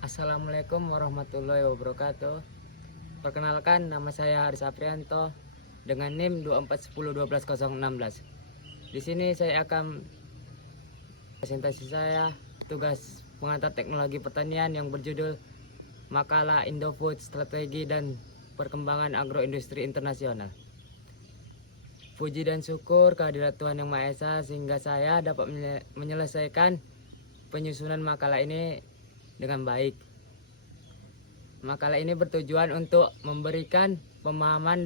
Assalamualaikum warahmatullahi wabarakatuh. Perkenalkan, nama saya Haris Aprianto dengan NIM 2410121016. Di sini saya akan presentasi saya tugas pengantar teknologi pertanian yang berjudul Makalah Indofood Strategi dan Perkembangan Agroindustri Internasional. Puji dan syukur kehadirat Tuhan Yang Maha Esa sehingga saya dapat menyelesaikan penyusunan makalah ini dengan baik. Makalah ini bertujuan untuk memberikan pemahaman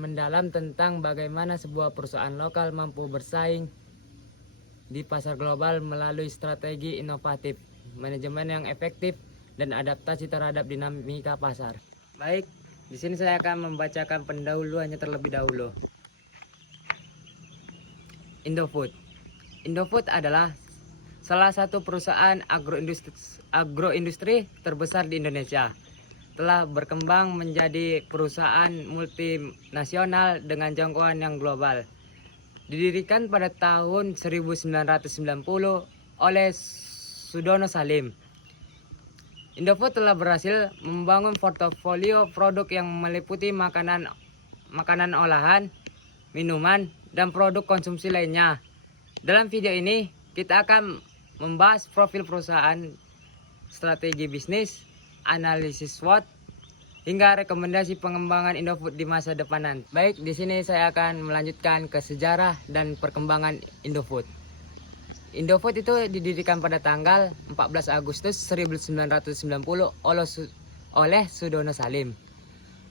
mendalam tentang bagaimana sebuah perusahaan lokal mampu bersaing di pasar global melalui strategi inovatif, manajemen yang efektif, dan adaptasi terhadap dinamika pasar. Baik, di sini saya akan membacakan pendahuluannya terlebih dahulu. Indofood. Indofood adalah salah satu perusahaan agroindustri terbesar di Indonesia. Telah berkembang menjadi perusahaan multinasional dengan jangkauan yang global. Didirikan pada tahun 1990 oleh Sudono Salim. Indofood telah berhasil membangun portofolio produk yang meliputi makanan olahan, minuman, dan produk konsumsi lainnya. Dalam video ini kita akan membahas profil perusahaan, strategi bisnis, analisis SWOT, hingga rekomendasi pengembangan Indofood di masa depan nanti. Baik, di sini saya akan melanjutkan ke sejarah dan perkembangan Indofood. Indofood itu didirikan pada tanggal 14 Agustus 1990 oleh Sudono Salim.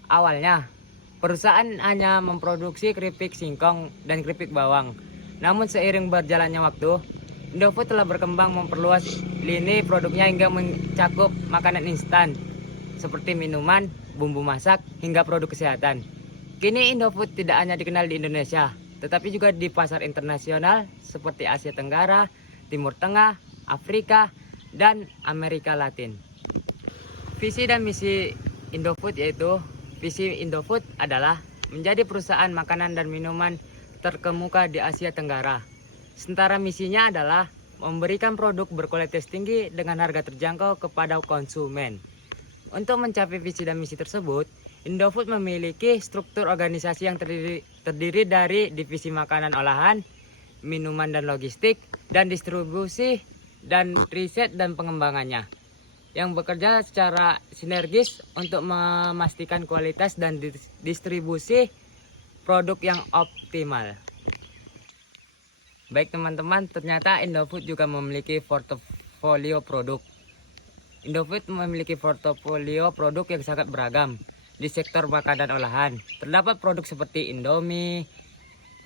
Awalnya, perusahaan hanya memproduksi keripik singkong dan keripik bawang. Namun seiring berjalannya waktu, Indofood telah berkembang memperluas lini produknya hingga mencakup makanan instan seperti minuman, bumbu masak, hingga produk kesehatan. Kini Indofood tidak hanya dikenal di Indonesia, tetapi juga di pasar internasional seperti Asia Tenggara, Timur Tengah, Afrika, dan Amerika Latin. Visi dan misi Indofood yaitu, visi Indofood adalah menjadi perusahaan makanan dan minuman terkemuka di Asia Tenggara. Sementara misinya adalah memberikan produk berkualitas tinggi dengan harga terjangkau kepada konsumen. Untuk mencapai visi dan misi tersebut, Indofood memiliki struktur organisasi yang terdiri dari divisi makanan olahan, minuman dan logistik, dan distribusi, dan riset dan pengembangannya, yang bekerja secara sinergis untuk memastikan kualitas dan distribusi produk yang optimal. Baik teman-teman, ternyata Indofood juga memiliki portofolio produk. Indofood memiliki portofolio produk yang sangat beragam. Di sektor makanan olahan, terdapat produk seperti Indomie,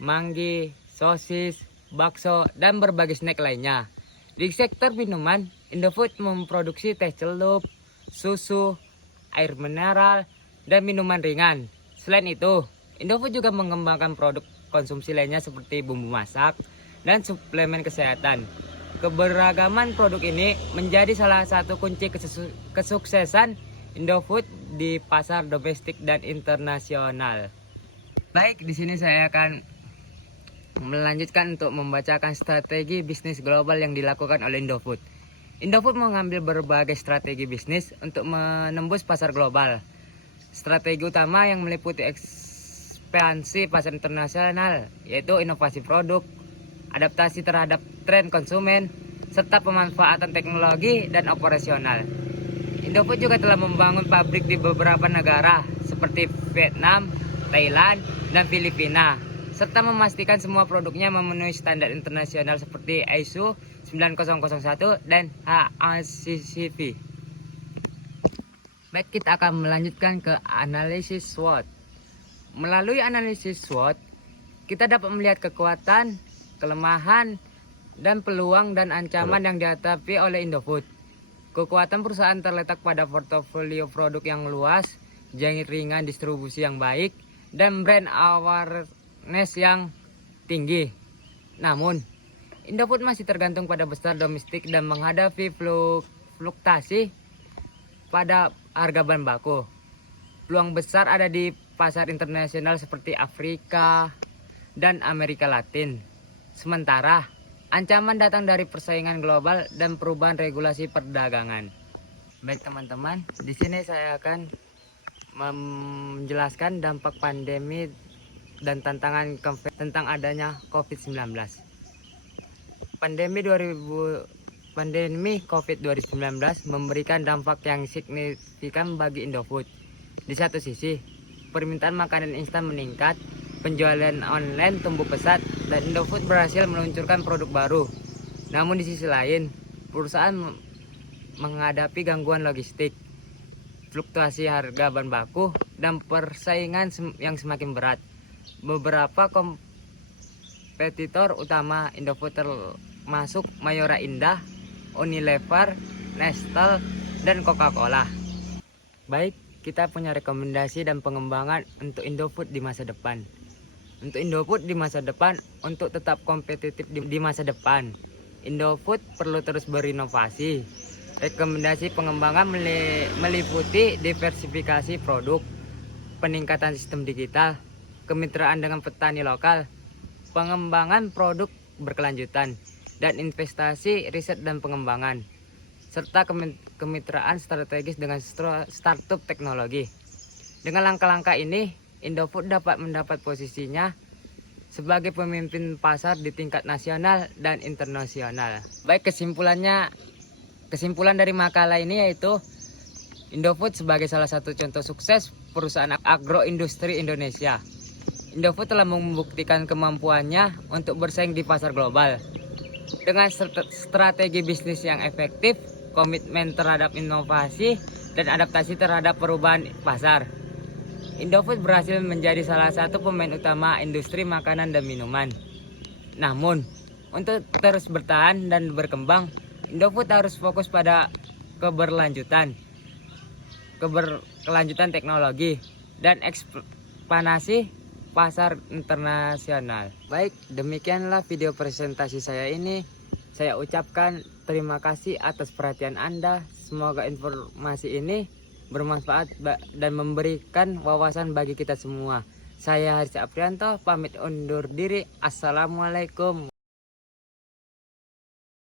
manggi, sosis, bakso, dan berbagai snack lainnya. Di sektor minuman, Indofood memproduksi teh celup, susu, air mineral, dan minuman ringan. Selain itu, Indofood juga mengembangkan produk konsumsi lainnya seperti bumbu masak dan suplemen kesehatan. Keberagaman produk ini menjadi salah satu kunci kesuksesan Indofood di pasar domestik dan internasional. Baik, di sini saya akan melanjutkan untuk membacakan strategi bisnis global yang dilakukan oleh Indofood. Indofood mengambil berbagai strategi bisnis untuk menembus pasar global. Strategi utama yang meliputi ekspansi pasar internasional, yaitu inovasi produk, adaptasi terhadap tren konsumen, serta pemanfaatan teknologi dan operasional. Indofood juga telah membangun pabrik di beberapa negara seperti Vietnam, Thailand, dan Filipina, serta memastikan semua produknya memenuhi standar internasional seperti ISO 9001 dan HACCP. Baik, kita akan melanjutkan ke analisis SWOT. Melalui analisis SWOT, kita dapat melihat kekuatan, kelemahan, dan peluang dan ancaman yang dihadapi oleh Indofood. Kekuatan perusahaan terletak pada portofolio produk yang luas, jaringan distribusi yang baik, dan brand awareness yang tinggi. Namun, Indofood masih tergantung pada pasar domestik dan menghadapi fluktuasi pada harga bahan baku. Peluang besar ada di pasar internasional seperti Afrika dan Amerika Latin. Sementara Ancaman datang dari persaingan global dan perubahan regulasi perdagangan. Baik teman-teman, di sini saya akan menjelaskan dampak pandemi dan tantangan tentang adanya COVID-19. Pandemi COVID-19 memberikan dampak yang signifikan bagi Indofood. Di satu sisi, permintaan makanan instan meningkat, penjualan online tumbuh pesat, dan Indofood berhasil meluncurkan produk baru. Namun di sisi lain, perusahaan menghadapi gangguan logistik, fluktuasi harga bahan baku, dan persaingan yang semakin berat. Beberapa kompetitor utama Indofood termasuk Mayora Indah, Unilever, Nestle, dan Coca-Cola. Baik, kita punya rekomendasi dan pengembangan untuk Indofood di masa depan. Untuk Indofood di masa depan, untuk tetap kompetitif di masa depan, Indofood perlu terus berinovasi. Rekomendasi pengembangan meliputi diversifikasi produk, peningkatan sistem digital, kemitraan dengan petani lokal, pengembangan produk berkelanjutan, dan investasi riset dan pengembangan, serta kemitraan strategis dengan startup teknologi. Dengan langkah-langkah ini, Indofood dapat mendapat posisinya sebagai pemimpin pasar di tingkat nasional dan internasional. Baik, kesimpulan dari makalah ini yaitu Indofood sebagai salah satu contoh sukses perusahaan agroindustri Indonesia. Indofood telah membuktikan kemampuannya untuk bersaing di pasar global. Dengan strategi bisnis yang efektif, komitmen terhadap inovasi, dan adaptasi terhadap perubahan pasar, Indofood berhasil menjadi salah satu pemain utama industri makanan dan minuman. Namun, untuk terus bertahan dan berkembang, Indofood harus fokus pada keberlanjutan teknologi dan ekspansi pasar internasional. Baik, demikianlah video presentasi saya ini. Saya ucapkan terima kasih atas perhatian Anda. Semoga informasi ini bermanfaat dan memberikan wawasan bagi kita semua. Saya Haris Aprianto, pamit undur diri. Assalamualaikum.